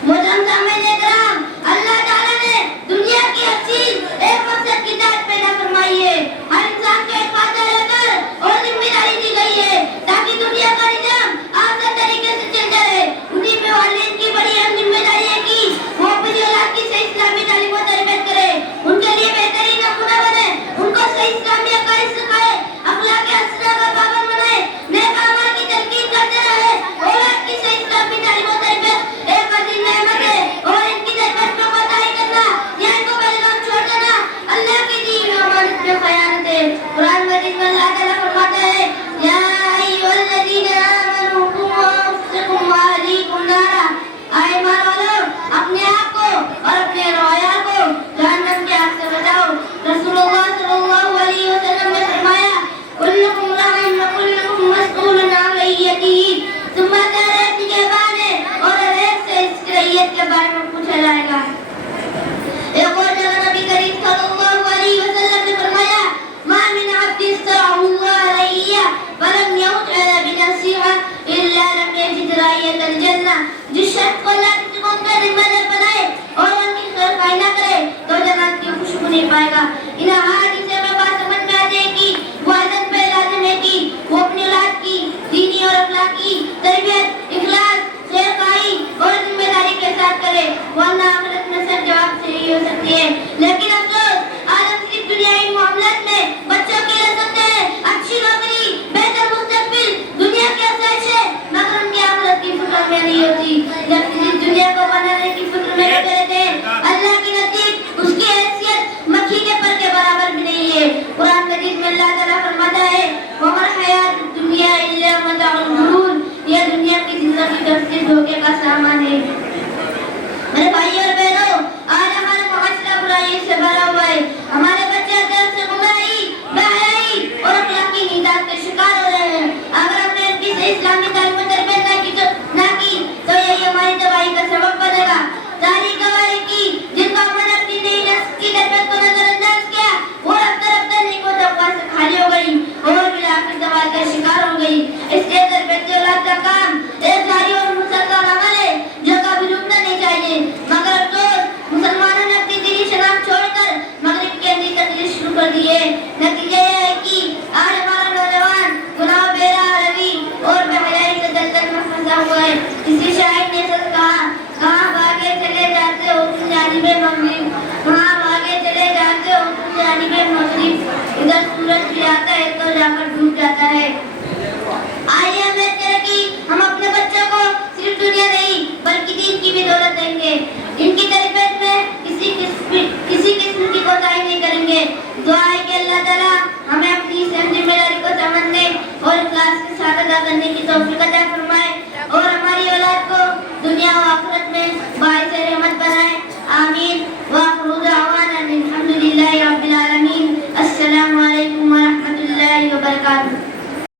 मोहतरम सामईन इकराम, अल्लाह ताला ने दुनिया की हर चीज एक मकसद के तहत पैदा फरमाई है। हर इंसान को एक वादा लेकर और जिम्मेदारी दी गई है ताकि दुनिया का निजाम आसान तरीके से चलता रहे। उन्हीं पे वालिदैन की बड़ी अहम जिम्मेदारी है कि वो अपनी औलाद की सही इस्लामी तालीम और तरबियत करे, उनके लिए बेहतरीन नमूना बने, उनको सही इस्लामी अकायद सिखाए, अखलाक हसना का पाबंद बनाए, नेक अमाल की तलकीन करते रहे। औलाद की सही इस्लामी तालीम और तरबियत एक अजीम नेमत है और इनकी तरबियत में कोताही करना या इनको बेलगाम छोड़ देना अल्लाह की दी हुई अमानत में खयानत है। कुरान मजीद में अल्लाह ताला फरमाता है, या अय्युहल्लज़ीना आमनू कू अंफुसकुम व अहलीकुम नारा, आए ईमान वालों, अपने आप को और अपने रवायाल को जहन्नम की आग से बचाओ। रसूलुल्लाह सल्लल्लाहु अलैहि वसल्लम ने फरमाया, कुल्लुकुम राइन व कुल्लुकुम मस्ऊलुन अन रइयतिही, तुम हर एक निगहबान है और हर एक से इसकी रइयत के बारे में पूछा जाएगा। एक और जगह नबी करीम सल्लल्लाहु अलैहि वसल्लम ने फरमाया, मा मिन अब्दिन इस्तरअहुल्लाह रइया वलम यऊत अला बिनसीहा इल्ला लम यजिद राइयतल जन्नह, जिस शख्स को अल्लाह ने उनका जिम्मेदार बनाए और उनकी खैरखाई न करे तो जन्नत की खुशबू नहीं पाएगा। इन अहादीस में बात समझ में आती है कि वालिदैन पे लाजिम है कि वो अपनी औलाद की दीनी और अखलाकी तरबियत, इखलास, खैरखाई और जिम्मेदारी के साथ करे, वरना आखिरत में सर जवाब से नहीं हो सकती है। लेकिन अफसोस, आज हम सिर्फ दुनियावी मामलात में बच्चों के लिए सुनते हैं अच्छी नौकरी, बेहतर मुस्तकबिल, दुनिया की आसाइशें, मगर उनकी आखिरत की फिक्र में नहीं होती। जब किसी दुनिया को बनाने की फिक्र में लगे रहते हैं, अल्लाह की नज़दीक उसकी हैसियत मक्खी के पर के बराबर भी नहीं है। कुरान मजीद में अल्लाह ताला फरमाता है, वमल हयातुद दुनिया इल्ला मताउल गुरूर, यह दुनिया की जिंदगी तो सिर्फ धोखे का सामान है। मेरे भाई और बहनों, आज हमारा मुआशरा बुराई से भरा हुआ है। हमारे बच्चे अंदर से गुमराही, बेहयाई और अखलाकी निदान के शिकार हो रहे हैं। अगर हमने इनकी सही इस्लामी तालीम और तरबियत ना की तो यही हमारी तबाही का सबब बनेगा। सारी गवाही की जिनको हमने अपनी नई नस्ल की तरबियत को नजरअंदाज किया, वो रफ्ता नहीं को तकवा से खाली हो गई और बिलाखिर दवाई का शिकार हो गई। इसलिए तरबियत की औलाद का काम एक जारी और मुसलसल अमल है जो कभी रुकना नहीं चाहिए। मगर अफसोस, मुसलमानों ने अपनी दीनी शनाख्त छोड़कर मगरिब के अंदर तकलीफ शुरू कर दी है। नतीजा यह है कि आज हमारा नौजवान गुनाह, बेरा, रवि और बेहयाई के दलदल में फंसा हुआ है। किसी शायर ने सच कहा, कहाँ भागे चले जाते हो तुम जानिबे मगरिब, कहाँ भागे चले जाते हो तुम जानिबे मगरिब, इधर सूरज भी आता है तो जाकर डूब जाता है। आइए हम इस तरह की हम अपने बच्चों को सिर्फ दुनिया नहीं बल्कि दीन की भी दौलत देंगे। इनकी तरबियत में किसी किस्म की कोताही नहीं करेंगे। दुआ है कि अल्लाह ताला हमें अपनी इस जिम्मेदारी को समझने और इखलास के साथ अदा करने की तौफीक अता फरमाए।